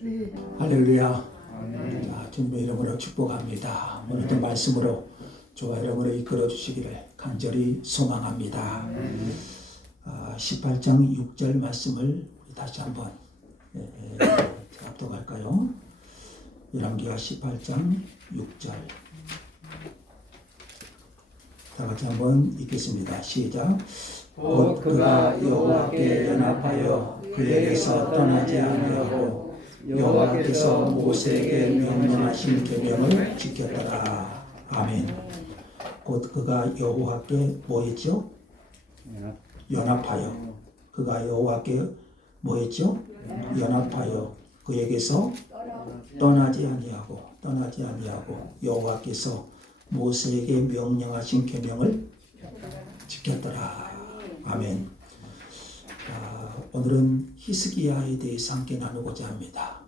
네. 할렐루야. 아멘. 자, 주님의 이름으로 축복합니다. 오늘도 말씀으로 주와 이름으로 이끌어 주시기를 간절히 소망합니다. 18장 6절 말씀을 다시 한번 합독할까요? 열왕기하 18장 6절 다 같이 한번 읽겠습니다. 시작. 곧 그가 여호와께 연합하여 그에게서 떠나지 아니하고 여호와께서 모세에게 명령하신 계명을 지켰더라. 아멘. 곧 그가 여호와께 뭐했죠? 연합하여. 그가 여호와께 뭐했죠? 연합하여 그에게서 떠나지 아니하고 여호와께서 모세에게 명령하신 계명을 지켰더라. 아멘. 오늘은 히스기야에 대해서 함께 나누고자 합니다.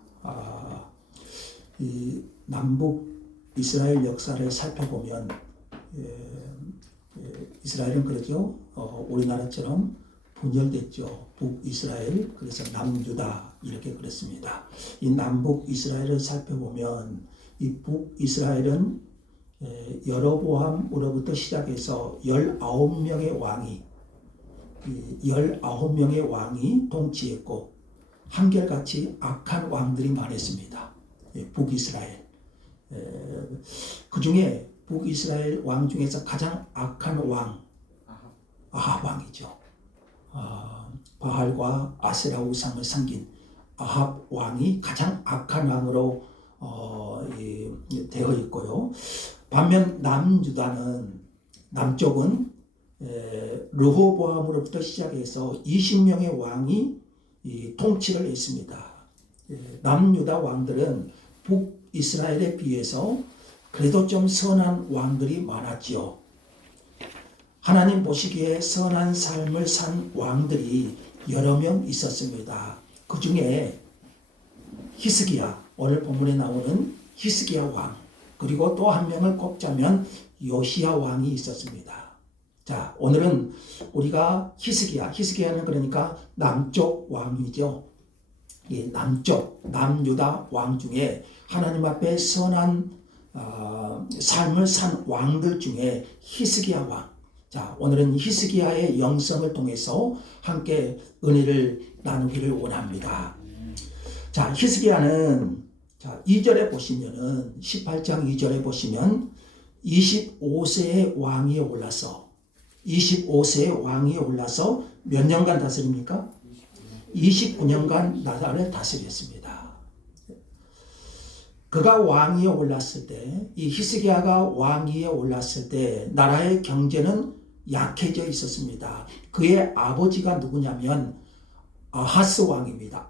이 남북 이스라엘 역사를 살펴보면 이스라엘은 그러죠. 우리나라처럼 분열됐죠. 북이스라엘, 그래서 남유다 이렇게 그랬습니다. 이 남북 이스라엘을 살펴보면 이 북이스라엘은 여로보암으로부터 시작해서 19명의 왕이 통치했고 한결같이 악한 왕들이 많았습니다. 북이스라엘. 그 중에 북이스라엘 왕 중에서 가장 악한 왕 아합 왕이죠. 바알과 아세라 우상을 섬긴 아합 왕이 가장 악한 왕으로 되어 있고요. 반면 남쪽은 르호보암으로부터 시작해서 20명의 왕이 통치를 했습니다. 남유다 왕들은 북이스라엘에 비해서 그래도 좀 선한 왕들이 많았지요. 하나님 보시기에 선한 삶을 산 왕들이 여러 명 있었습니다. 그 중에 히스기야, 오늘 본문에 나오는 히스기야 왕, 그리고 또 한 명을 꼽자면 요시야 왕이 있었습니다. 자, 오늘은 우리가 히스기야는 그러니까 남쪽 왕이죠. 남유다 왕 중에 하나님 앞에 선한 삶을 산 왕들 중에 히스기야 왕. 자, 오늘은 히스기야의 영성을 통해서 함께 은혜를 나누기를 원합니다. 자, 히스기야는 2절에 보시면은 18장 2절에 보시면 25세의 왕이 올라서 몇 년간 다스립니까? 29년간 나라를 다스렸습니다. 그가 왕위에 올랐을 때, 이 히스기야가 왕위에 올랐을 때 나라의 경제는 약해져 있었습니다. 그의 아버지가 누구냐면 아하스 왕입니다.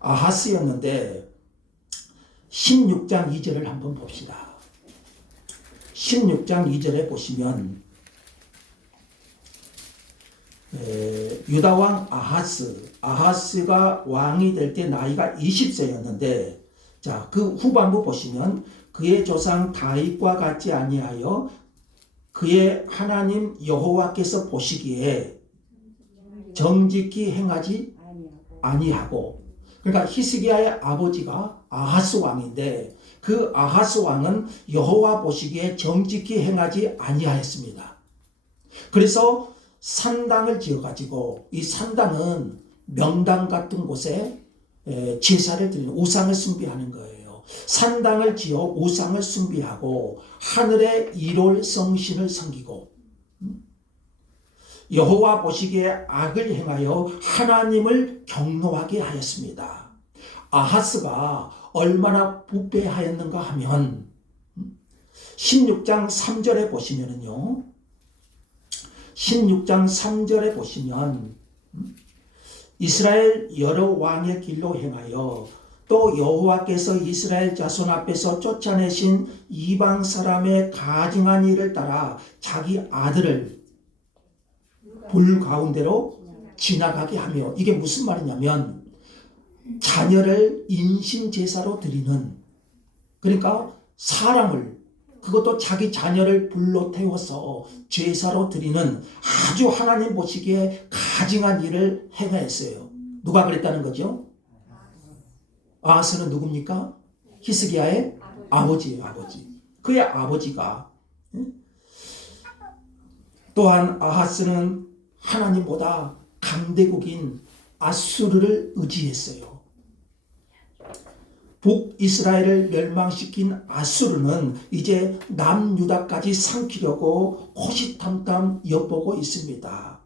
아하스였는데 16장 2절을 한번 봅시다. 16장 2절에 보시면 유다왕 아하스가 왕이 될 때 나이가 20세였는데 자, 그 후반부 보시면 그의 조상 다윗과 같지 아니하여 그의 하나님 여호와께서 보시기에 정직히 행하지 아니하고, 그러니까 히스기야의 아버지가 아하스 왕인데 그 아하스 왕은 여호와 보시기에 정직히 행하지 아니하였습니다. 그래서 산당을 지어가지고 이 산당은 명당 같은 곳에 제사를 드리는 우상을 숭배하는 거예요. 산당을 지어 우상을 숭배하고 하늘의 일월 성신을 섬기고 여호와 보시기에 악을 행하여 하나님을 경노하게 하였습니다. 아하스가 얼마나 부패하였는가 하면 16장 3절에 보시면은요. 16장 3절에 보시면 이스라엘 여러 왕의 길로 행하여 또 여호와께서 이스라엘 자손 앞에서 쫓아내신 이방 사람의 가증한 일을 따라 자기 아들을 불 가운데로 지나가게 하며, 이게 무슨 말이냐면 자녀를 인신 제사로 드리는, 그러니까 사람을, 그것도 자기 자녀를 불로 태워서 제사로 드리는 아주 하나님 보시기에 가증한 일을 행하였어요. 누가 그랬다는 거죠? 아하스는 누굽니까? 히스기야의 아버지예요, 아버지. 그의 아버지가. 또한 아하스는 하나님보다 강대국인 아수르를 의지했어요. 북이스라엘을 멸망시킨 아수르는 이제 남유다까지 삼키려고 호시탐탐 엿보고 있습니다.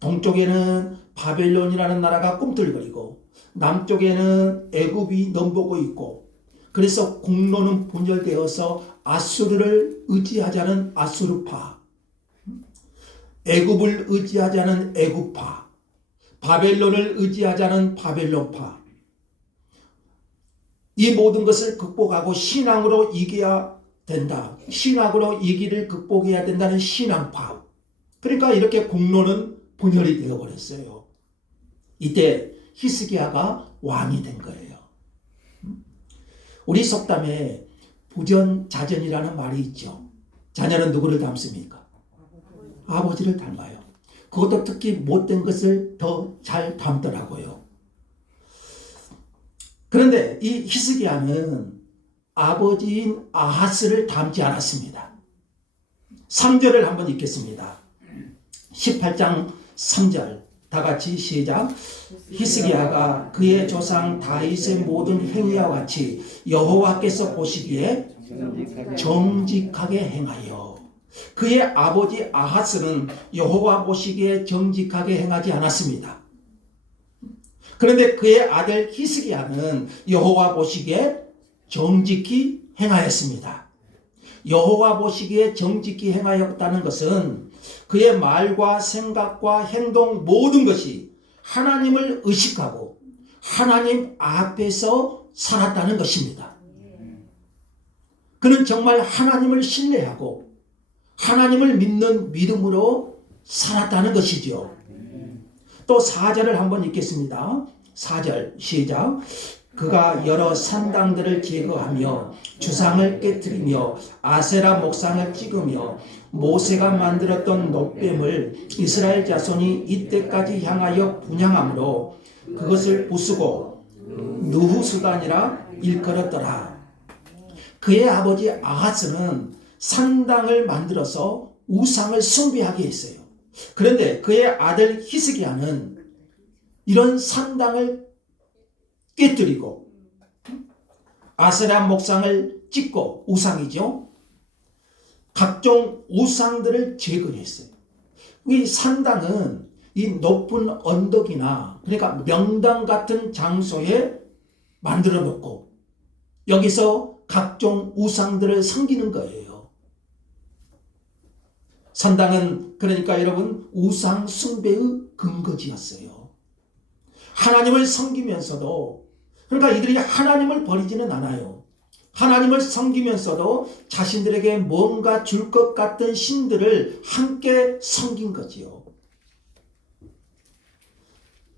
동쪽에는 바벨론이라는 나라가 꿈틀거리고 남쪽에는 애굽이 넘보고 있고, 그래서 공로는 분열되어서 아수르를 의지하자는 아수르파, 애굽을 의지하자는 애굽파, 바벨론을 의지하자는 바벨론파, 이 모든 것을 극복하고 신앙으로 이겨야 된다. 신앙으로 이 길을 극복해야 된다는 신앙파. 그러니까 이렇게 공로는 분열이 되어버렸어요. 이때 히스기야가 왕이 된 거예요. 우리 속담에 부전자전이라는 말이 있죠. 자녀는 누구를 닮습니까? 아버지를 닮아요. 그것도 특히 못된 것을 더 잘 닮더라고요. 그런데 이 히스기야는 아버지인 아하스를 닮지 않았습니다. 3절을 한번 읽겠습니다. 18장 3절 다 같이 시작. 히스기야가 그의 조상 다윗의 모든 행위와 같이 여호와께서 보시기에 정직하게 행하여. 그의 아버지 아하스는 여호와 보시기에 정직하게 행하지 않았습니다. 그런데 그의 아들 히스기야는 여호와 보시기에 정직히 행하였습니다. 여호와 보시기에 정직히 행하였다는 것은 그의 말과 생각과 행동 모든 것이 하나님을 의식하고 하나님 앞에서 살았다는 것입니다. 그는 정말 하나님을 신뢰하고 하나님을 믿는 믿음으로 살았다는 것이죠. 또 4절을 한번 읽겠습니다. 4절 시작. 그가 여러 산당들을 제거하며 주상을 깨뜨리며 아세라 목상을 찍으며 모세가 만들었던 놋뱀을 이스라엘 자손이 이때까지 향하여 분향함으로 그것을 부수고 느후수단이라 일컬었더라. 그의 아버지 아하스는 산당을 만들어서 우상을 숭배하게 했어요. 그런데 그의 아들 히스기야는 이런 산당을 깨뜨리고 아세라 목상을 찍고, 우상이죠. 각종 우상들을 제거했어요. 이 산당은 이 높은 언덕이나, 그러니까 명당 같은 장소에 만들어 놓고 여기서 각종 우상들을 섬기는 거예요. 산당은 그러니까 여러분 우상 숭배의 근거지였어요. 하나님을 섬기면서도, 그러니까 이들이 하나님을 버리지는 않아요. 하나님을 섬기면서도 자신들에게 뭔가 줄 것 같은 신들을 함께 섬긴 거지요.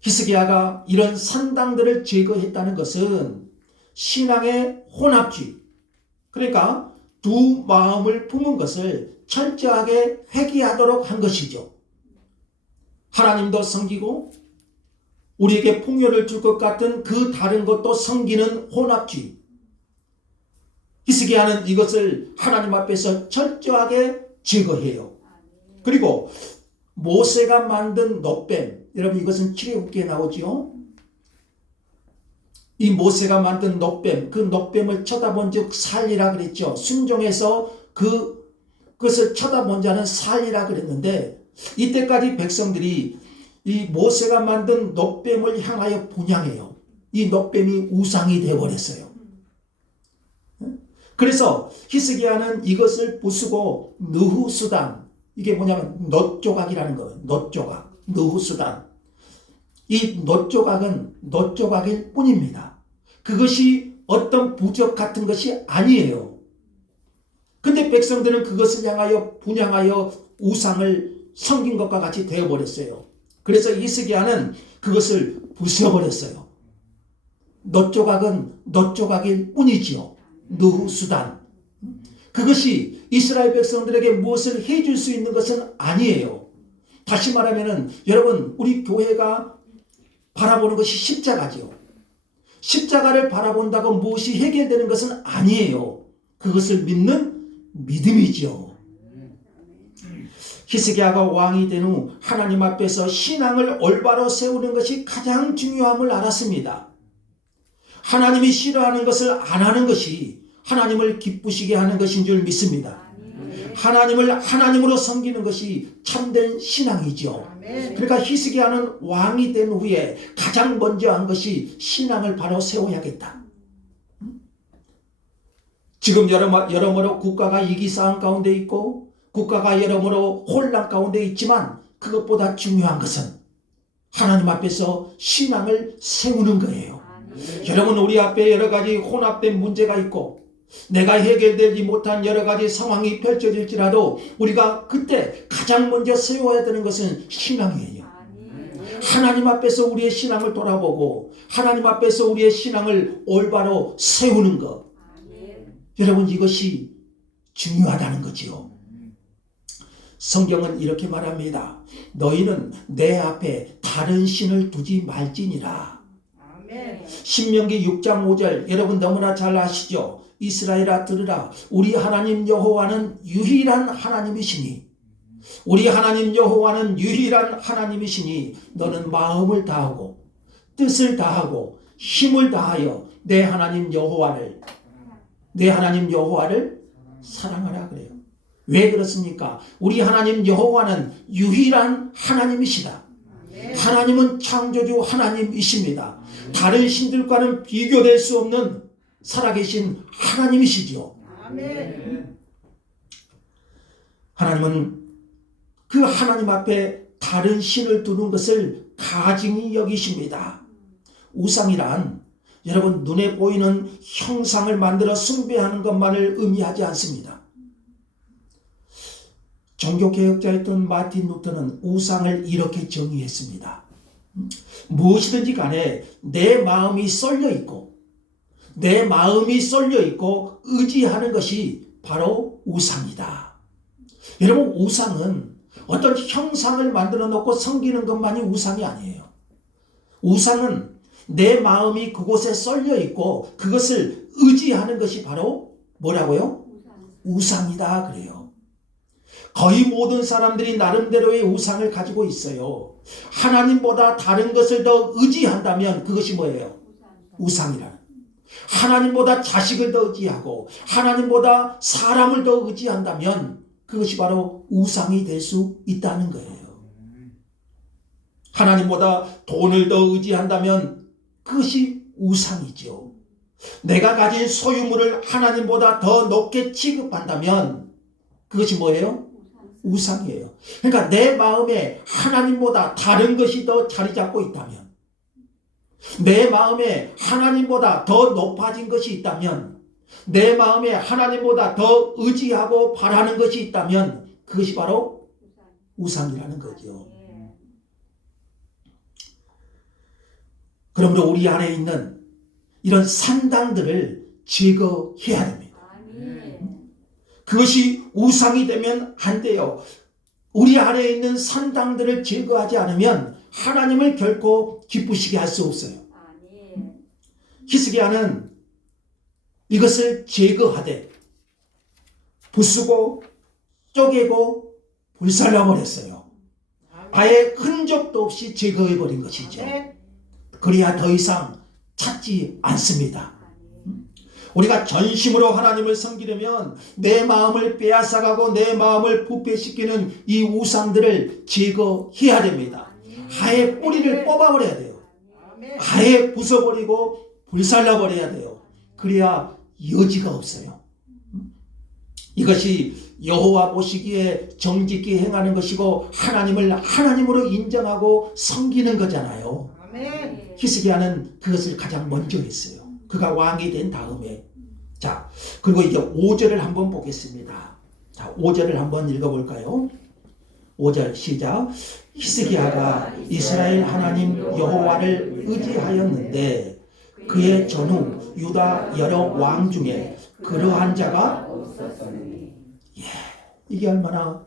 히스기야가 이런 산당들을 제거했다는 것은 신앙의 혼합주의, 그러니까 두 마음을 품은 것을 철저하게 회개하도록 한 것이죠. 하나님도 섬기고 우리에게 풍요를 줄 것 같은 그 다른 것도 섬기는 혼합주의. 히스기야는 이것을 하나님 앞에서 철저하게 제거해요. 그리고 모세가 만든 놋뱀, 여러분 이것은 출애굽기에 나오죠. 이 모세가 만든 놋뱀, 그 놋뱀을 쳐다본 즉 살리라 그랬죠. 순종해서 그것을 쳐다본 자는 살리라 그랬는데, 이때까지 백성들이 이 모세가 만든 놋뱀을 향하여 분향해요. 이 놋뱀이 우상이 되어버렸어요. 그래서 히스기야는 이것을 부수고 느후수단, 이게 뭐냐면 놋조각이라는 거예요. 놋조각, 느후수단. 이 놋조각은 놋조각일 뿐입니다. 그것이 어떤 부적 같은 것이 아니에요. 근데 백성들은 그것을 향하여 분향하여 우상을 섬긴 것과 같이 되어버렸어요. 그래서 히스기야는 그것을 부숴버렸어요. 놋조각은 놋조각일 뿐이지요. 느후수단. 그것이 이스라엘 백성들에게 무엇을 해줄 수 있는 것은 아니에요. 다시 말하면은 여러분, 우리 교회가 바라보는 것이 십자가지요. 십자가를 바라본다고 무엇이 해결되는 것은 아니에요. 그것을 믿는 믿음이지요. 히스기야가 왕이 된 후 하나님 앞에서 신앙을 올바로 세우는 것이 가장 중요함을 알았습니다. 하나님이 싫어하는 것을 안 하는 것이 하나님을 기쁘시게 하는 것인 줄 믿습니다. 하나님을 하나님으로 섬기는 것이 참된 신앙이죠. 그러니까 히스기야는 왕이 된 후에 가장 먼저 한 것이 신앙을 바로 세워야겠다. 지금 여러모로 국가가 이기싸움 가운데 있고 국가가 여러모로 혼란 가운데 있지만 그것보다 중요한 것은 하나님 앞에서 신앙을 세우는 거예요. 여러분, 우리 앞에 여러 가지 혼합된 문제가 있고 내가 해결되지 못한 여러 가지 상황이 펼쳐질지라도 우리가 그때 가장 먼저 세워야 되는 것은 신앙이에요. 하나님 앞에서 우리의 신앙을 돌아보고 하나님 앞에서 우리의 신앙을 올바로 세우는 것. 여러분, 이것이 중요하다는 거지요. 성경은 이렇게 말합니다. 너희는 내 앞에 다른 신을 두지 말지니라. 신명기 6장 5절 여러분 너무나 잘 아시죠? 이스라엘아 들으라. 우리 하나님 여호와는 유일한 하나님이시니 우리 하나님 여호와는 유일한 하나님이시니 너는 마음을 다하고 뜻을 다하고 힘을 다하여 내 하나님 여호와를 사랑하라 그래요. 왜 그렇습니까? 우리 하나님 여호와는 유일한 하나님이시다. 하나님은 창조주 하나님이십니다. 다른 신들과는 비교될 수 없는 살아계신 하나님이시죠. 하나님은 그 하나님 앞에 다른 신을 두는 것을 가증히 여기십니다. 우상이란 여러분 눈에 보이는 형상을 만들어 숭배하는 것만을 의미하지 않습니다. 종교개혁자였던 마틴 루터는 우상을 이렇게 정의했습니다. 무엇이든지 간에 내 마음이 쏠려 있고 의지하는 것이 바로 우상이다. 여러분, 우상은 어떤 형상을 만들어 놓고 섬기는 것만이 우상이 아니에요. 우상은 내 마음이 그곳에 쏠려 있고 그것을 의지하는 것이 바로 뭐라고요? 우상이다 그래요. 거의 모든 사람들이 나름대로의 우상을 가지고 있어요. 하나님보다 다른 것을 더 의지한다면 그것이 뭐예요? 우상이라. 하나님보다 자식을 더 의지하고 하나님보다 사람을 더 의지한다면 그것이 바로 우상이 될 수 있다는 거예요. 하나님보다 돈을 더 의지한다면 그것이 우상이죠. 내가 가진 소유물을 하나님보다 더 높게 취급한다면 그것이 뭐예요? 우상이에요. 그러니까 내 마음에 하나님보다 다른 것이 더 자리 잡고 있다면, 내 마음에 하나님보다 더 높아진 것이 있다면, 내 마음에 하나님보다 더 의지하고 바라는 것이 있다면 그것이 바로 우상이라는 거죠. 그러므로 우리 안에 있는 이런 산당들을 제거해야 됩니다. 그것이 우상이 되면 안 돼요. 우리 안에 있는 산당들을 제거하지 않으면 하나님을 결코 기쁘시게 할 수 없어요. 히스기야는 이것을 제거하되 부수고 쪼개고 불살라버렸어요. 아예 흔적도 없이 제거해버린 것이죠. 그래야 더 이상 찾지 않습니다. 우리가 전심으로 하나님을 섬기려면 내 마음을 빼앗아가고 내 마음을 부패시키는 이 우상들을 제거해야 됩니다. 아예 뿌리를 뽑아버려야 돼요. 아예 부숴버리고 불살라버려야 돼요. 그래야 여지가 없어요. 이것이 여호와 보시기에 정직히 행하는 것이고 하나님을 하나님으로 인정하고 섬기는 거잖아요. 히스기야는 그것을 가장 먼저 했어요. 그가 왕이 된 다음에. 자, 그리고 이제 5절을 한번 보겠습니다. 자, 5절을 한번 읽어볼까요? 5절 시작. 히스기야가 이스라엘 하나님 여호와를 의지하였는데 그의 전후 유다 여러 왕 중에 그러한 자가 없었으니. 이게 얼마나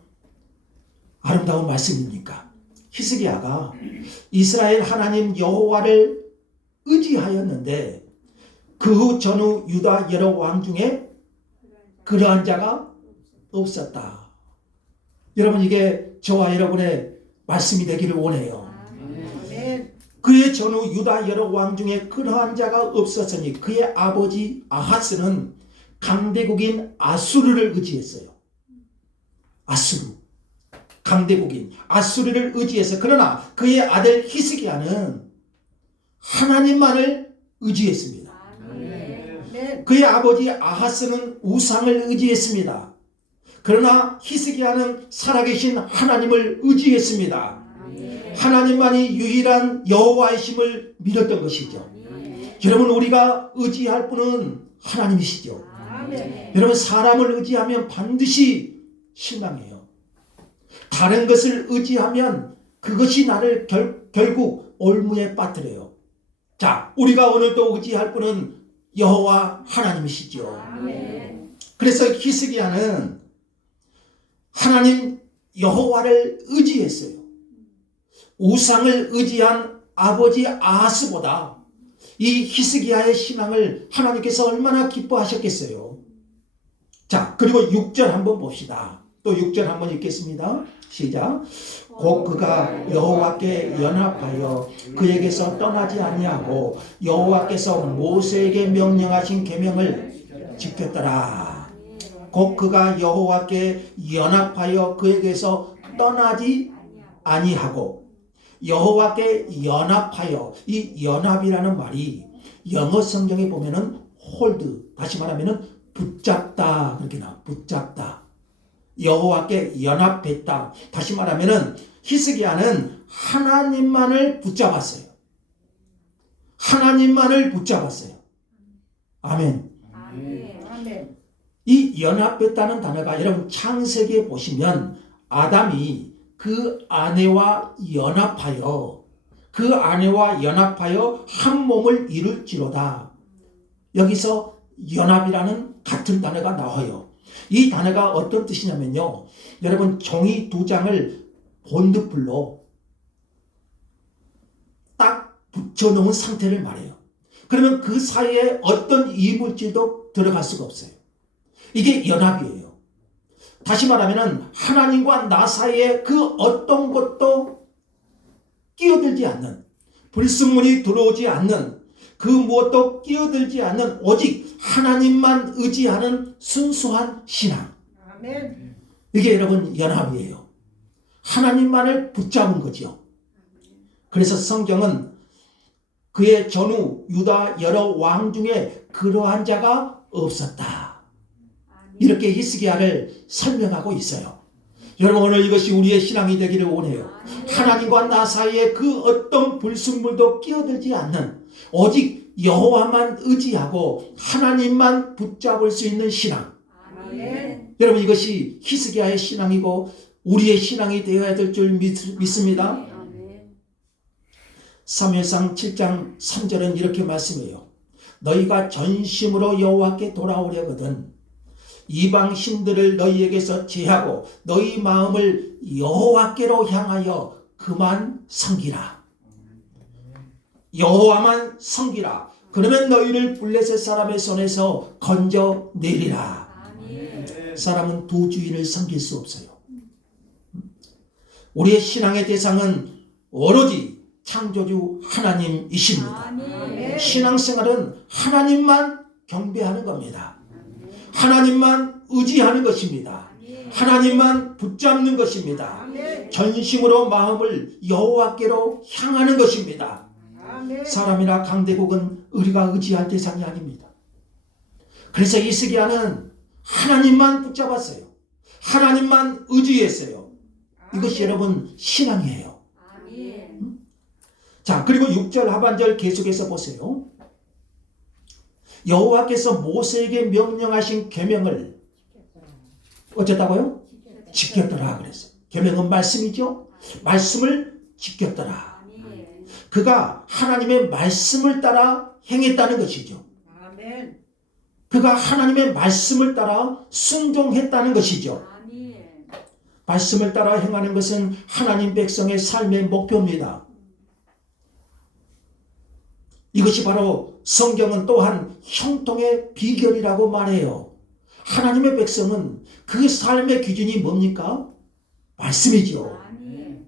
아름다운 말씀입니까? 히스기야가 이스라엘 하나님 여호와를 의지하였는데 그 후 전후 유다 여러 왕 중에 그러한 자가 없었다. 여러분, 이게 저와 여러분의 말씀이 되기를 원해요. 그의 전후 유다 여러 왕 중에 그러한 자가 없었으니 그의 아버지 아하스는 강대국인 아수르를 의지했어요. 아수르, 강대국인 아수르를 의지해서, 그러나 그의 아들 히스기야는 하나님만을 의지했습니다. 그의 아버지 아하스는 우상을 의지했습니다. 그러나 히스기야는 살아계신 하나님을 의지했습니다. 하나님만이 유일한 여호와의 힘을 믿었던 것이죠. 여러분, 우리가 의지할 분은 하나님이시죠. 여러분, 사람을 의지하면 반드시 실망해요. 다른 것을 의지하면 그것이 나를 결국 올무에 빠뜨려요. 자, 우리가 오늘 또 의지할 분은 여호와 하나님이시죠. 그래서 히스기야는 하나님 여호와를 의지했어요. 우상을 의지한 아버지 아하스보다 이 히스기야의 신앙을 하나님께서 얼마나 기뻐하셨겠어요. 자, 그리고 6절 한번 봅시다. 또 6절 한번 읽겠습니다. 시작. 곧 그가 여호와께 연합하여 그에게서 떠나지 아니하고 여호와께서 모세에게 명령하신 계명을 지켰더라. 곧 그가 여호와께 연합하여 그에게서 떠나지 아니하고, 여호와께 연합하여, 이 연합이라는 말이 영어 성경에 보면은 hold, 다시 말하면은 붙잡다, 그렇게 나와. 붙잡다. 여호와께 연합했다. 다시 말하면은 히스기야는 하나님만을 붙잡았어요. 하나님만을 붙잡았어요. 아멘. 이 연합했다는 단어가 여러분 창세기에 보시면 아담이 그 아내와 연합하여 한 몸을 이룰지로다. 여기서 연합이라는 같은 단어가 나와요. 이 단어가 어떤 뜻이냐면요, 여러분 종이 두 장을 본드풀로 딱 붙여놓은 상태를 말해요. 그러면 그 사이에 어떤 이물질도 들어갈 수가 없어요. 이게 연합이에요. 다시 말하면 하나님과 나 사이에 그 어떤 것도 끼어들지 않는, 불순물이 들어오지 않는, 그 무엇도 끼어들지 않는 오직 하나님만 의지하는 순수한 신앙. 아멘. 이게 여러분 연합이에요. 하나님만을 붙잡은 거죠. 그래서 성경은 그의 전후 유다 여러 왕 중에 그러한 자가 없었다. 이렇게 히스기야를 설명하고 있어요. 여러분, 오늘 이것이 우리의 신앙이 되기를 원해요. 하나님과 나 사이에 그 어떤 불순물도 끼어들지 않는, 오직 여호와만 의지하고 하나님만 붙잡을 수 있는 신앙. 아멘. 여러분, 이것이 히스기야의 신앙이고 우리의 신앙이 되어야 될 줄 믿습니다. 사무엘상 7장 3절은 이렇게 말씀해요. 너희가 전심으로 여호와께 돌아오려거든 이방 신들을 너희에게서 제하고 너희 마음을 여호와께로 향하여 그만 섬기라. 여호와만 섬기라. 그러면 너희를 블레셋 사람의 손에서 건져내리라. 사람은 두 주인을 섬길 수 없어요. 우리의 신앙의 대상은 오로지 창조주 하나님이십니다. 신앙생활은 하나님만 경배하는 겁니다. 하나님만 의지하는 것입니다. 하나님만 붙잡는 것입니다. 전심으로 마음을 여호와께로 향하는 것입니다. 사람이나 강대국은 우리가 의지할 대상이 아닙니다. 그래서 히스기야는 하나님만 붙잡았어요. 하나님만 의지했어요. 이것이 여러분 신앙이에요. 자, 그리고 6절 하반절 계속해서 보세요. 여호와께서 모세에게 명령하신 계명을 어쨌다고요? 지켰더라 그랬어요. 계명은 말씀이죠. 말씀을 지켰더라. 그가 하나님의 말씀을 따라 행했다는 것이죠. 아멘. 그가 하나님의 말씀을 따라 순종했다는 것이죠. 말씀을 따라 행하는 것은 하나님 백성의 삶의 목표입니다. 이것이 바로 성경은 또한 형통의 비결이라고 말해요. 하나님의 백성은 그 삶의 기준이 뭡니까? 말씀이죠. 아멘.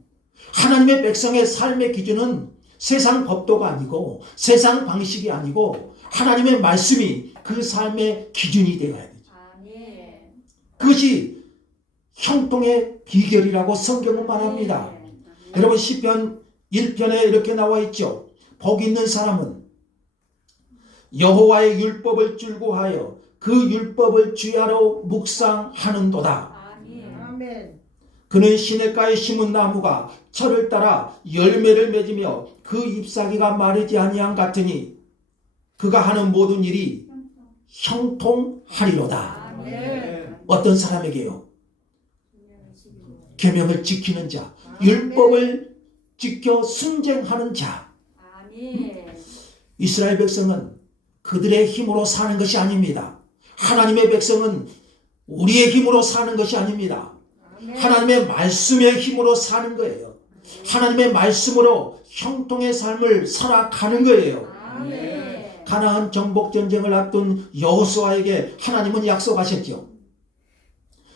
하나님의 백성의 삶의 기준은 세상 법도가 아니고 세상 방식이 아니고 하나님의 말씀이 그 삶의 기준이 되어야 되죠. 아멘. 그것이 형통의 비결이라고 성경은 말합니다. 여러분 시편 1편에 이렇게 나와 있죠. 복 있는 사람은 여호와의 율법을 줄고하여 그 율법을 주야로 묵상하는도다. 아멘. 아멘. 그는 시냇가에 심은 나무가 철을 따라 열매를 맺으며 그 잎사귀가 마르지 아니함 같으니 그가 하는 모든 일이 형통하리로다. 아멘. 어떤 사람에게요? 계명을 지키는 자, 율법을 지켜 순종하는 자. 아멘. 이스라엘 백성은 그들의 힘으로 사는 것이 아닙니다. 하나님의 백성은 우리의 힘으로 사는 것이 아닙니다. 하나님의 말씀의 힘으로 사는 거예요. 하나님의 말씀으로 형통의 삶을 살아가는 거예요. 아멘. 가나안 정복 전쟁을 앞둔 여호수아에게 하나님은 약속하셨죠.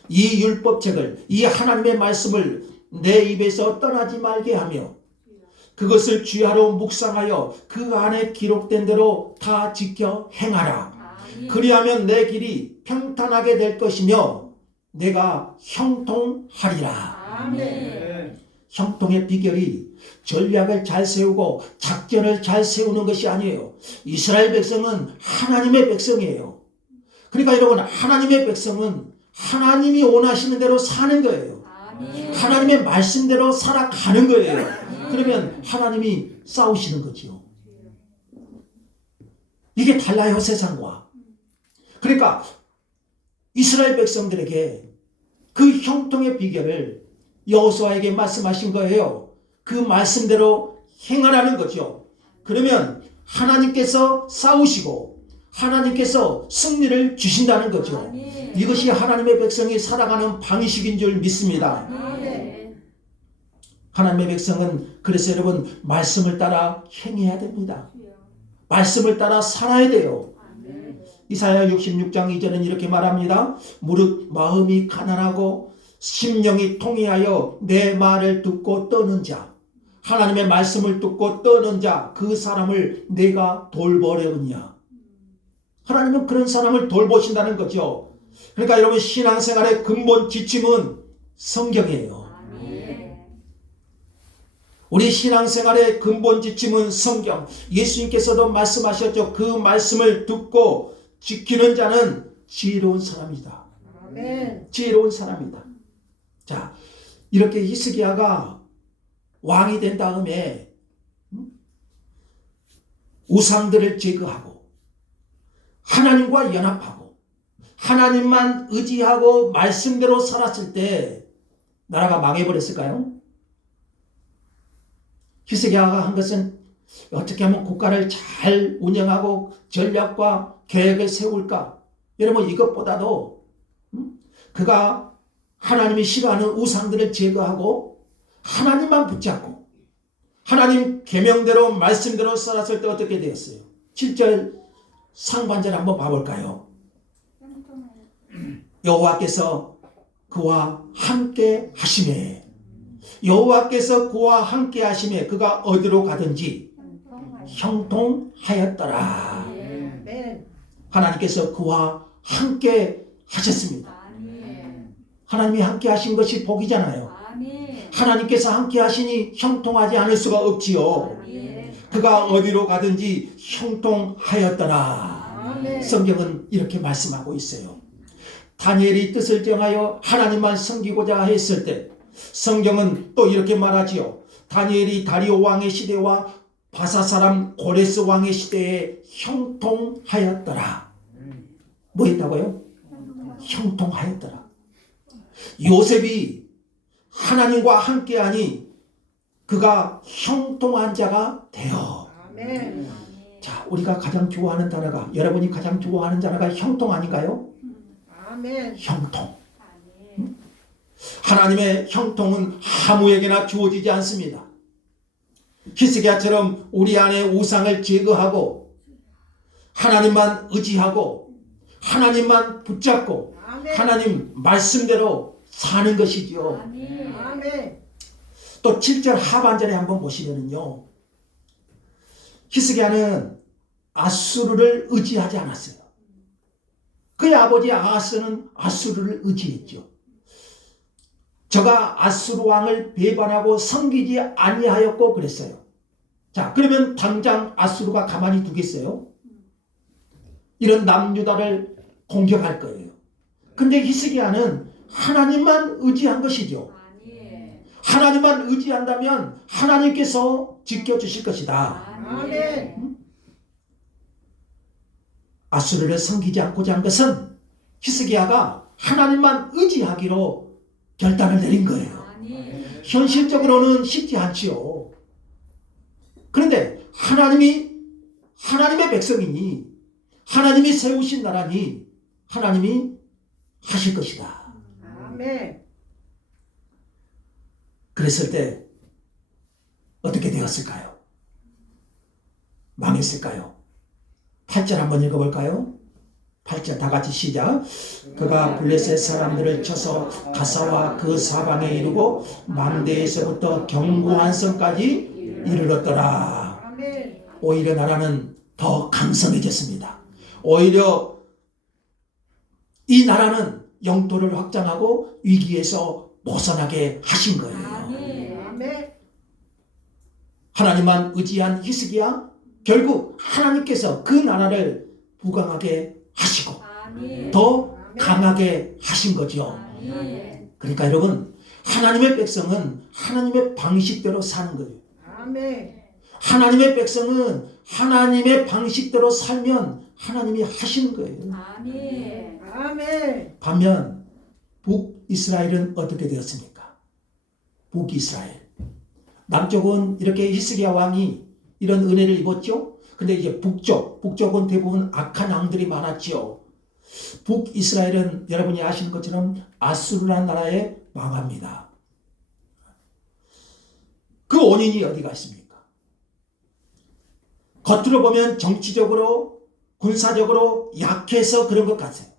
이 율법책을, 이 하나님의 말씀을 내 입에서 떠나지 말게 하며 그것을 주야로 묵상하여 그 안에 기록된 대로 다 지켜 행하라. 그리하면 내 길이 평탄하게 될 것이며 내가 형통하리라. 아멘. 형통의 비결이 전략을 잘 세우고 작전을 잘 세우는 것이 아니에요. 이스라엘 백성은 하나님의 백성이에요. 그러니까 여러분, 하나님의 백성은 하나님이 원하시는 대로 사는 거예요. 아멘. 하나님의 말씀대로 살아가는 거예요. 그러면 하나님이 싸우시는 거지요. 이게 달라요, 세상과. 그러니까 이스라엘 백성들에게 그 형통의 비결을 여호수아에게 말씀하신 거예요. 그 말씀대로 행하라는 거죠. 그러면 하나님께서 싸우시고 하나님께서 승리를 주신다는 거죠. 아멘. 이것이 하나님의 백성이 살아가는 방식인 줄 믿습니다. 아멘. 하나님의 백성은 그래서 여러분 말씀을 따라 행해야 됩니다. 말씀을 따라 살아야 돼요. 아멘. 이사야 66장 2절은 이렇게 말합니다. 무릇 마음이 가난하고 심령이 통회하여 내 말을 듣고 떠는 자, 하나님의 말씀을 듣고 떠는 자, 그 사람을 내가 돌보려느냐. 하나님은 그런 사람을 돌보신다는 거죠. 그러니까 여러분 신앙생활의 근본 지침은 성경이에요. 아멘. 우리 신앙생활의 근본 지침은 성경. 예수님께서도 말씀하셨죠. 그 말씀을 듣고 지키는 자는 지혜로운 사람이다. 아멘. 지혜로운 사람이다. 자, 이렇게 히스기야가 왕이 된 다음에 우상들을 제거하고 하나님과 연합하고 하나님만 의지하고 말씀대로 살았을 때 나라가 망해버렸을까요? 히스기야가 한 것은 어떻게 하면 국가를 잘 운영하고 전략과 계획을 세울까? 여러분 이것보다도 그가 하나님이 싫어하는 우상들을 제거하고 하나님만 붙잡고 하나님 계명대로 말씀대로 살았을 때 어떻게 되었어요? 7절 상반절 한번 봐볼까요? 여호와께서 그와 함께 하심에 여호와께서 그와 함께 하심에 그가 어디로 가든지 형통하였더라. 아멘. 하나님께서 그와 함께 하셨습니다. 아멘. 하나님이 함께 하신 것이 복이잖아요. 아멘. 하나님께서 함께 하시니 형통하지 않을 수가 없지요. 아멘. 그가 어디로 가든지 형통하였더라. 아멘. 성경은 이렇게 말씀하고 있어요. 다니엘이 뜻을 정하여 하나님만 섬기고자 했을 때 성경은 또 이렇게 말하지요. 다니엘이 다리오 왕의 시대와 바사 사람 고레스 왕의 시대에 형통하였더라. 뭐 했다고요? 형통하였더라. 요셉이 하나님과 함께하니 그가 형통한 자가 되어. 아멘. 자, 우리가 가장 좋아하는 단어가, 여러분이 가장 좋아하는 단어가 형통 아닌가요? 아멘. 형통. 하나님의 형통은 아무에게나 주어지지 않습니다. 히스기야처럼 우리 안에 우상을 제거하고 하나님만 의지하고 하나님만 붙잡고 아멘. 하나님 말씀대로 사는 것이지요. 아멘. 아멘. 또 7절 하반절에 한번 보시면요, 히스기야는 아수르를 의지하지 않았어요. 그의 아버지 아하스는 아수르를 의지했죠. 저가 아수르 왕을 배반하고 섬기지 아니하였고 그랬어요. 자, 그러면 당장 아수르가 가만히 두겠어요? 이런 남유다를 공격할 거예요. 근데 히스기야는 하나님만 의지한 것이죠. 하나님만 의지한다면 하나님께서 지켜주실 것이다. 아멘. 아수르를 섬기지 않고자 한 것은 히스기야가 하나님만 의지하기로 결단을 내린 거예요. 현실적으로는 쉽지 않지요. 그런데 하나님의 백성이니 하나님이 세우신 나라니 하나님이 하실 것이다. 아멘. 그랬을 때 어떻게 되었을까요? 망했을까요? 8절 한번 읽어볼까요? 8절 다 같이 시작. 그가 블레셋 사람들을 쳐서 가사와 그 사방에 이르고 망대에서부터 견고한 성까지 이르렀더라. 아멘. 오히려 나라는 더 강성해졌습니다. 오히려 이 나라는 영토를 확장하고 위기에서 벗어나게 하신 거예요. 아멘. 하나님만 의지한 히스기야, 결국 하나님께서 그 나라를 부강하게 하시고 더 강하게 하신 거죠. 그러니까 여러분, 하나님의 백성은 하나님의 방식대로 사는 거예요. 아멘. 하나님의 백성은 하나님의 방식대로 살면 하나님이 하시는 거예요. 아멘. 반면 북이스라엘은 어떻게 되었습니까? 북이스라엘, 남쪽은 이렇게 히스기야 왕이 이런 은혜를 입었죠. 근데 이제 북쪽은 대부분 악한 왕들이 많았지요. 북이스라엘은 여러분이 아시는 것처럼 아수르라는 나라에 망합니다. 그 원인이 어디가 있습니까? 겉으로 보면 정치적으로 군사적으로 약해서 그런 것 같아요.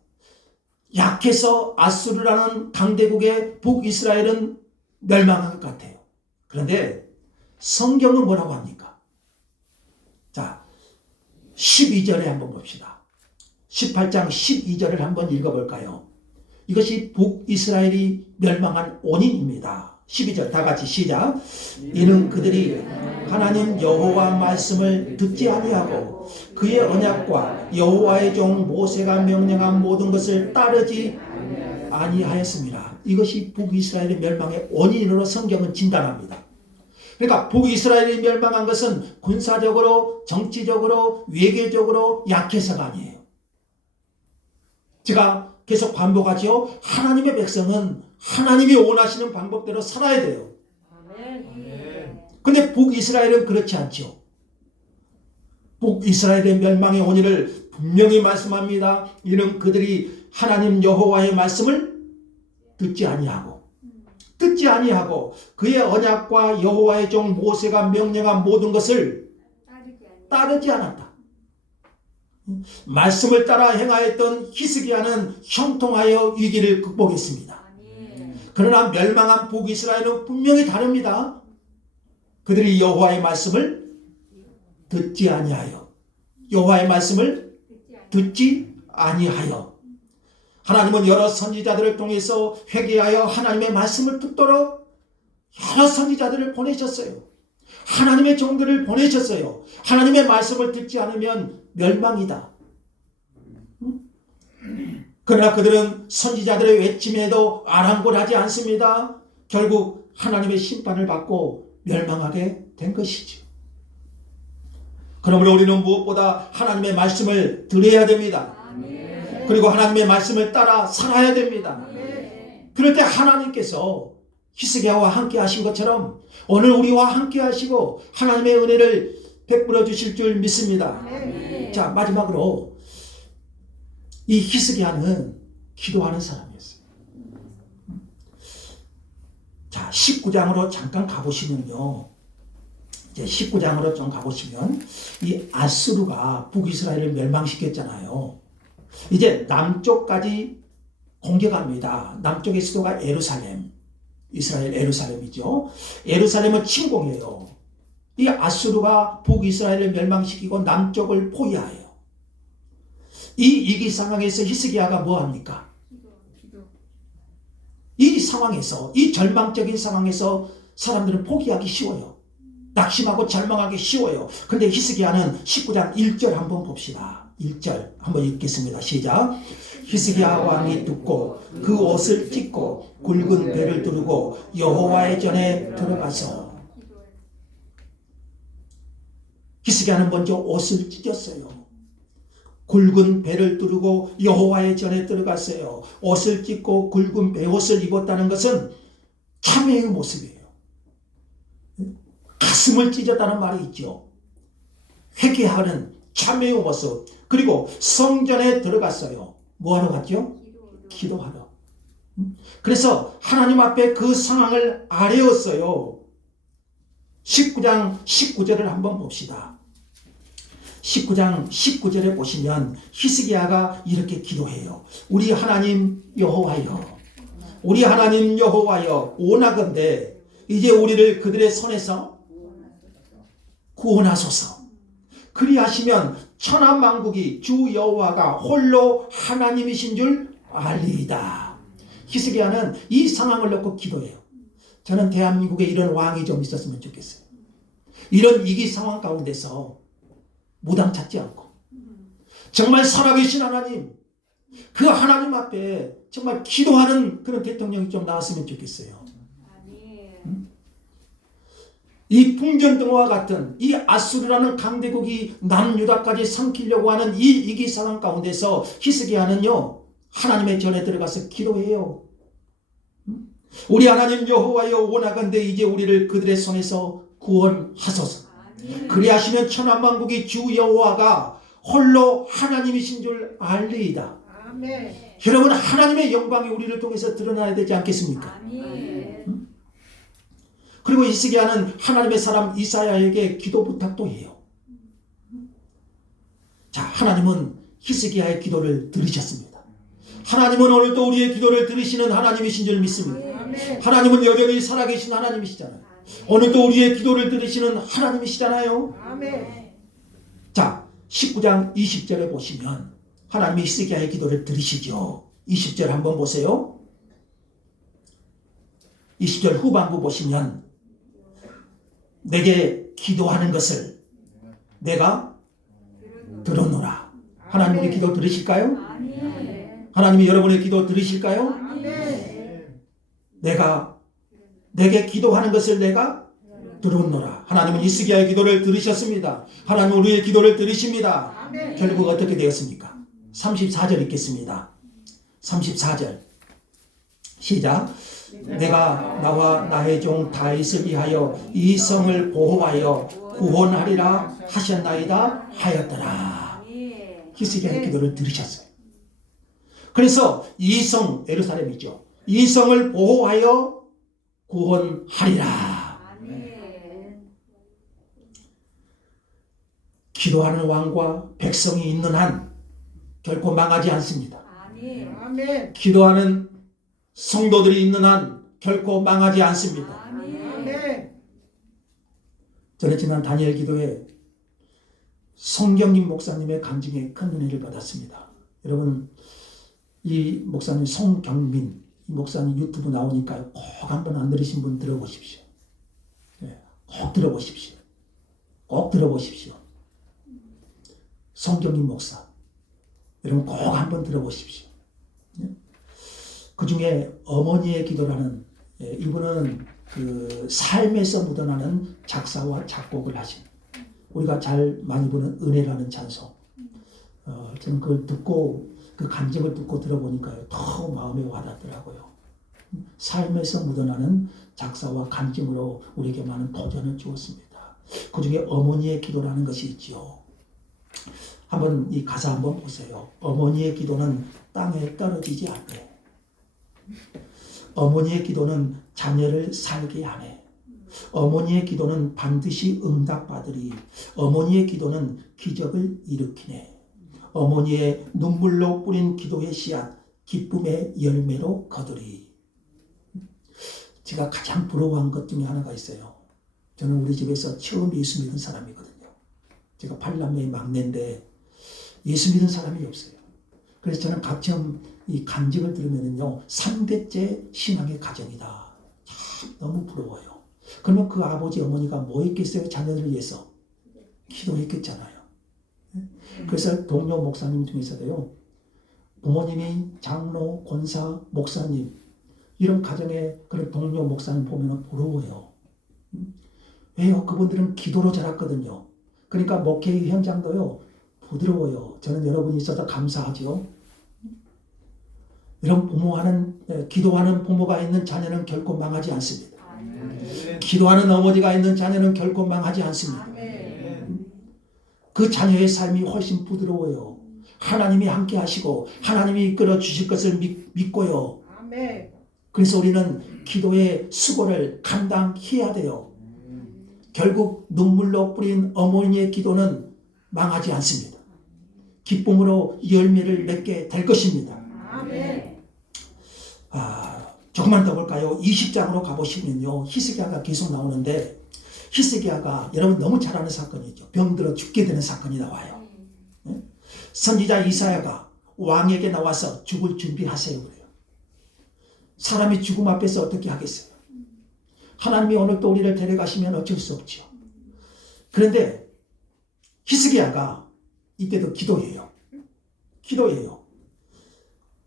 약해서 아수르라는 강대국의 북이스라엘은 멸망한 것 같아요. 그런데 성경은 뭐라고 합니까? 자, 12절에 한번 봅시다. 18장 12절을 한번 읽어볼까요? 이것이 북이스라엘이 멸망한 원인입니다. 12절 다 같이 시작. 이는 그들이 하나님 여호와 말씀을 듣지 아니하고 그의 언약과 여호와의 종 모세가 명령한 모든 것을 따르지 아니하였습니다. 이것이 북이스라엘의 멸망의 원인으로 성경은 진단합니다. 그러니까 북이스라엘이 멸망한 것은 군사적으로, 정치적으로, 외교적으로 약해서가 아니에요. 제가 계속 반복하죠. 하나님의 백성은 하나님이 원하시는 방법대로 살아야 돼요. 근데 북이스라엘은 그렇지 않죠. 북이스라엘의 멸망의 원인을 분명히 말씀합니다. 이는 그들이 하나님 여호와의 말씀을 듣지 아니하고 그의 언약과 여호와의 종 모세가 명령한 모든 것을 따르지 않았다. 말씀을 따라 행하였던 히스기야는 형통하여 위기를 극복했습니다. 그러나 멸망한 북이스라엘은 분명히 다릅니다. 그들이 여호와의 말씀을 듣지 아니하여 여호와의 말씀을 듣지 아니하여 하나님은 여러 선지자들을 통해서 회개하여 하나님의 말씀을 듣도록 여러 선지자들을 보내셨어요. 하나님의 종들을 보내셨어요. 하나님의 말씀을 듣지 않으면 멸망이다. 그러나 그들은 선지자들의 외침에도 아랑곳하지 않습니다. 결국 하나님의 심판을 받고 멸망하게 된 것이죠. 그러므로 우리는 무엇보다 하나님의 말씀을 들어야 됩니다. 그리고 하나님의 말씀을 따라 살아야 됩니다. 그럴 때 하나님께서 히스기야와 함께 하신 것처럼 오늘 우리와 함께 하시고 하나님의 은혜를 베풀어 주실 줄 믿습니다. 자, 마지막으로 이 히스기야는 기도하는 사람이었어요. 자, 19장으로 잠깐 가보시면요, 이제 19장으로 좀 가보시면 이 아수르가 북이스라엘을 멸망시켰잖아요. 이제 남쪽까지 공격합니다. 남쪽의 수도가 예루살렘, 이스라엘 예루살렘이죠. 예루살렘은 침공해요. 이 아수르가 북이스라엘을 멸망시키고 남쪽을 포위하여요. 이 위기 상황에서 히스기야가 뭐합니까? 이 상황에서, 이 절망적인 상황에서 사람들은 포기하기 쉬워요. 낙심하고 절망하기 쉬워요. 근데 히스기야는 19장 1절 한번 봅시다. 1절 한번 읽겠습니다. 시작. 히스기야 왕이 듣고 그 옷을 찢고 굵은 배를 두르고 여호와의 전에 들어가서, 히스기야는 먼저 옷을 찢었어요. 굵은 배를 두르고 여호와의 전에 들어갔어요. 옷을 찢고 굵은 배옷을 입었다는 것은 참회의 모습이에요. 가슴을 찢었다는 말이 있죠. 회개하는 참회의 모습. 그리고 성전에 들어갔어요. 뭐하러 갔죠? 기도하러. 그래서 하나님 앞에 그 상황을 아뢰었어요. 19장 19절을 한번 봅시다. 19장 19절에 보시면 히스기야가 이렇게 기도해요. 우리 하나님 여호와여, 우리 하나님 여호와여, 원하건대 이제 우리를 그들의 손에서 구원하소서. 그리하시면 천하만국이 주 여호와가 홀로 하나님이신 줄 알리이다. 히스기야는 이 상황을 놓고 기도해요. 저는 대한민국에 이런 왕이 좀 있었으면 좋겠어요. 이런 위기 상황 가운데서 무당 찾지 않고 정말 살아계신 하나님, 그 하나님 앞에 정말 기도하는 그런 대통령이 좀 나왔으면 좋겠어요. 이 풍전등화와 같은 이 아수르라는 강대국이 남유다까지 삼키려고 하는 이 위기 상황 가운데서 히스기야는요, 하나님의 전에 들어가서 기도해요. 우리 하나님 여호와여, 원하건대 이제 우리를 그들의 손에서 구원하소서. 그리하시면 천하만국이 주 여호와가 홀로 하나님이신 줄 알리이다. 아멘. 여러분, 하나님의 영광이 우리를 통해서 드러나야 되지 않겠습니까? 아멘. 그리고 히스기야는 하나님의 사람 이사야에게 기도 부탁도 해요. 자, 하나님은 히스기야의 기도를 들으셨습니다. 하나님은 오늘도 우리의 기도를 들으시는 하나님이신 줄 믿습니다. 아멘. 하나님은 여전히 살아계신 하나님이시잖아요. 오늘도 우리의 기도를 들으시는 하나님이시잖아요. 아멘. 자, 19장 20절에 보시면 하나님이 히스기야의 기도를 들으시죠. 20절 한번 보세요. 20절 후반부 보시면 내게 기도하는 것을 내가 들어노라. 하나님 우리 기도 들으실까요? 아멘. 하나님이 여러분의 기도 들으실까요? 아멘. 내게 기도하는 것을 내가 들었노라. 하나님은 히스기야의 기도를 들으셨습니다. 하나님은 우리의 기도를 들으십니다. 아멘. 결국 어떻게 되었습니까? 34절 읽겠습니다. 34절 시작. 내가 나와 나의 종 다윗을 위하여 이 성을 보호하여 구원하리라 하셨나이다 하였더라. 히스기야의 기도를 들으셨어요. 그래서 이 성, 예루살렘이죠. 이 성을 보호하여 구원하리라. 아멘. 기도하는 왕과 백성이 있는 한 결코 망하지 않습니다. 아멘. 아멘. 기도하는 성도들이 있는 한 결코 망하지 않습니다. 아멘. 아멘. 저는 지난 다니엘 기도에 송경림 목사님의 간증에 큰 은혜를 받았습니다. 여러분, 이 목사님 송경민, 이 목사님 유튜브 나오니까요, 꼭 한번 안 들으신 분 들어보십시오. 네, 꼭 들어보십시오. 꼭 들어보십시오. 송경민 목사, 여러분 꼭 한번 들어보십시오. 네? 그 중에 어머니의 기도라는, 이분은 그 삶에서 묻어나는 작사와 작곡을 하신, 우리가 잘 많이 보는 은혜라는 찬송. 저는 그걸 듣고 그 간증을 듣고 들어보니까요, 더 마음에 와닿더라고요. 삶에서 묻어나는 작사와 간증으로 우리에게 많은 도전을 주었습니다. 그 중에 어머니의 기도라는 것이 있죠. 한번 이 가사 한번 보세요. 어머니의 기도는 땅에 떨어지지 않네. 어머니의 기도는 자녀를 살게 하네. 어머니의 기도는 반드시 응답받으리. 어머니의 기도는 기적을 일으키네. 어머니의 눈물로 뿌린 기도의 씨앗, 기쁨의 열매로 거두리. 제가 가장 부러워한 것 중에 하나가 있어요. 저는 우리 집에서 처음 예수 믿은 사람이거든요. 제가 8남매의 막내인데 예수 믿은 사람이 없어요. 그래서 저는 가끔 이 간증을 들으면요, 3대째 신앙의 가정이다. 참 너무 부러워요. 그러면 그 아버지 어머니가 뭐 했겠어요? 자녀들을 위해서 기도했겠잖아요. 그래서 동료 목사님 중에서도요, 부모님이 장로, 권사, 목사님 이런 가정의 그런 동료 목사님 보면 부러워요. 왜요? 그분들은 기도로 자랐거든요. 그러니까 목회의 현장도요, 부드러워요. 저는 여러분이 있어서 감사하죠. 이런 기도하는 부모가 있는 자녀는 결코 망하지 않습니다. 기도하는 어머니가 있는 자녀는 결코 망하지 않습니다. 그 자녀의 삶이 훨씬 부드러워요. 하나님이 함께 하시고 하나님이 이끌어 주실 것을 믿고요. 그래서 우리는 기도의 수고를 감당해야 돼요. 결국 눈물로 뿌린 어머니의 기도는 망하지 않습니다. 기쁨으로 열매를 맺게 될 것입니다. 조금만 더 볼까요? 20장으로 가보시면요, 히스기야가 계속 나오는데, 히스기야가 여러분 너무 잘 아는 사건이죠. 병들어 죽게 되는 사건이 나와요. 선지자 이사야가 왕에게 나와서 죽을 준비하세요 그래요. 사람이 죽음 앞에서 어떻게 하겠어요? 하나님이 오늘 또 우리를 데려가시면 어쩔 수 없죠. 그런데 히스기야가 이때도 기도해요.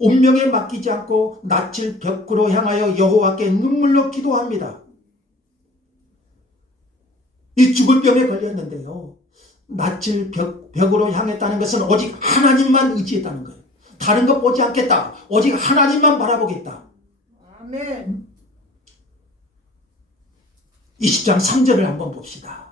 운명에 맡기지 않고 낯을 벽으로 향하여 여호와께 눈물로 기도합니다. 이 죽을 병에 걸렸는데요, 낯을 벽으로 향했다는 것은 오직 하나님만 의지했다는 거예요. 다른 것 보지 않겠다. 오직 하나님만 바라보겠다. 20장 3절을 한번 봅시다.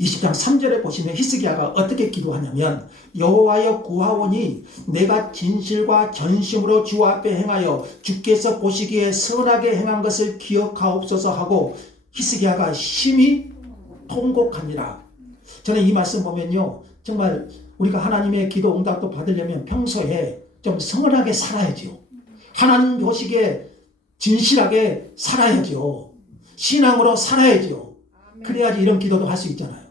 20장 3절에 보시면 히스기야가 어떻게 기도하냐면, 여호와여 구하오니 내가 진실과 전심으로 주 앞에 행하여 주께서 보시기에 선하게 행한 것을 기억하옵소서 하고 히스기야가 심히 통곡하니라. 저는 이 말씀 보면요, 정말 우리가 하나님의 기도 응답도 받으려면 평소에 좀 선하게 살아야죠. 하나님 보시기에 진실하게 살아야죠. 신앙으로 살아야죠. 그래야지 이런 기도도 할 수 있잖아요.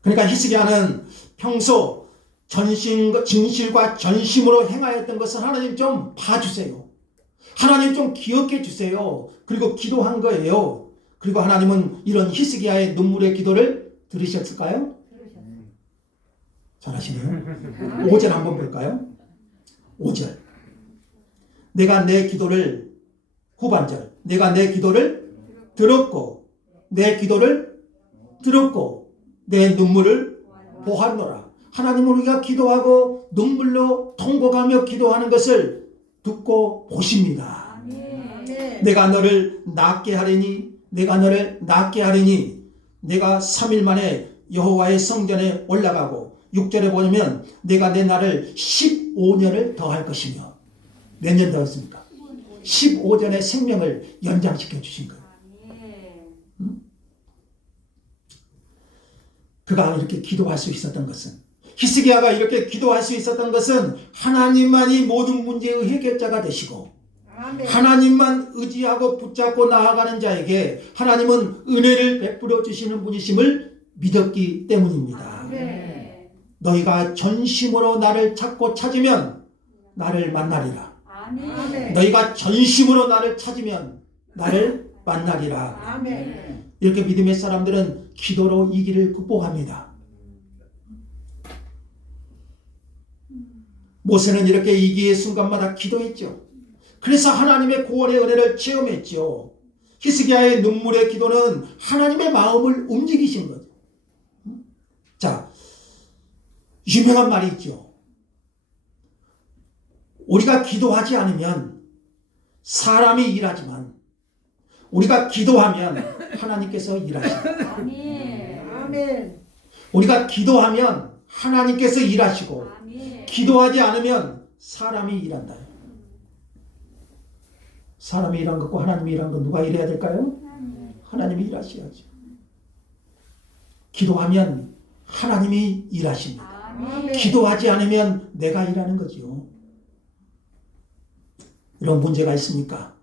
그러니까 히스기야는 평소 진실과 전심으로 행하였던 것을 하나님 좀 봐주세요. 하나님 좀 기억해 주세요. 그리고 기도한 거예요. 그리고 하나님은 이런 히스기야의 눈물의 기도를 들으셨을까요? 잘하시네요. 5절 한번 볼까요? 5절. 내가 내 기도를, 후반절, 내가 내 기도를 들었고 내 눈물을 보았노라. 하나님은 우리가 기도하고 눈물로 통곡하며 기도하는 것을 듣고 보십니다. 내가 너를 낫게 하리니 내가 3일 만에 여호와의 성전에 올라가고, 6절에 보면 내가 내 날을 15년을 더할 것이며, 몇 년 더했습니까? 15년의 생명을 연장시켜 주신 거예요. 그가 이렇게 기도할 수 있었던 것은, 히스기야가 이렇게 기도할 수 있었던 것은 하나님만이 모든 문제의 해결자가 되시고, 하나님만 의지하고 붙잡고 나아가는 자에게 하나님은 은혜를 베풀어 주시는 분이심을 믿었기 때문입니다. 너희가 전심으로 나를 찾고 찾으면 나를 만나리라. 너희가 전심으로 나를 찾으면 나를 만나리라. 이렇게 믿음의 사람들은 기도로 이 길을 극복합니다. 모세는 이렇게 위기의 순간마다 기도했죠. 그래서 하나님의 구원의 은혜를 체험했죠. 히스기야의 눈물의 기도는 하나님의 마음을 움직이신 거죠. 자, 유명한 말이 있죠. 우리가 기도하지 않으면 사람이 일하지만 우리가 기도하면 하나님께서 일하십니다. 우리가 기도하면 하나님께서 일하시고, 기도하지 않으면 사람이 일한다. 사람이 일한 것과 하나님이 일한 것 누가 일해야 될까요? 하나님이 일하셔야죠. 기도하면 하나님이 일하십니다. 아멘. 기도하지 않으면 내가 일하는 거지요. 이런 문제가 있습니까?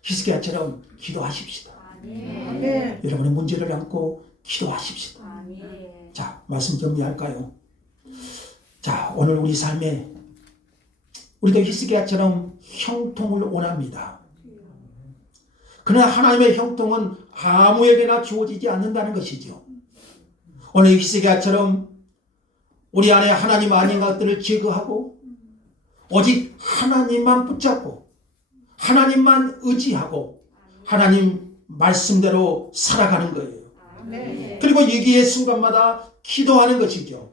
히스기야처럼 기도하십시다. 아멘. 아멘. 여러분의 문제를 안고 기도하십시다. 아멘. 자, 말씀 정리할까요? 자, 오늘 우리 삶에 우리도 히스기야처럼 형통을 원합니다. 그러나 하나님의 형통은 아무에게나 주어지지 않는다는 것이죠. 오늘 히스기야처럼 우리 안에 하나님 아닌 것들을 제거하고 오직 하나님만 붙잡고 하나님만 의지하고 하나님 말씀대로 살아가는 거예요. 아멘. 그리고 위기의 순간마다 기도하는 것이죠.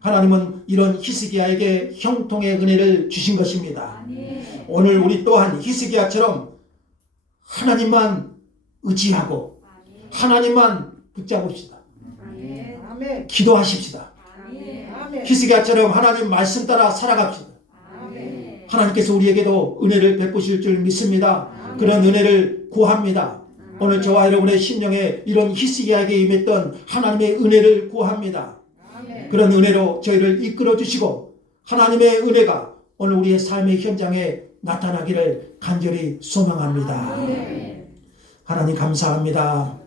하나님은 이런 히스기야에게 형통의 은혜를 주신 것입니다. 아멘. 오늘 우리 또한 히스기야처럼 하나님만 의지하고 하나님만 붙잡읍시다. 아멘. 아멘. 기도하십시다. 아멘. 아멘. 히스기야처럼 하나님 말씀 따라 살아갑시다. 아멘. 하나님께서 우리에게도 은혜를 베푸실 줄 믿습니다. 그런 은혜를 구합니다. 오늘 저와 여러분의 심령에 이런 히스기야에게 임했던 하나님의 은혜를 구합니다. 아멘. 그런 은혜로 저희를 이끌어 주시고 하나님의 은혜가 오늘 우리의 삶의 현장에 나타나기를 간절히 소망합니다. 아멘. 하나님 감사합니다.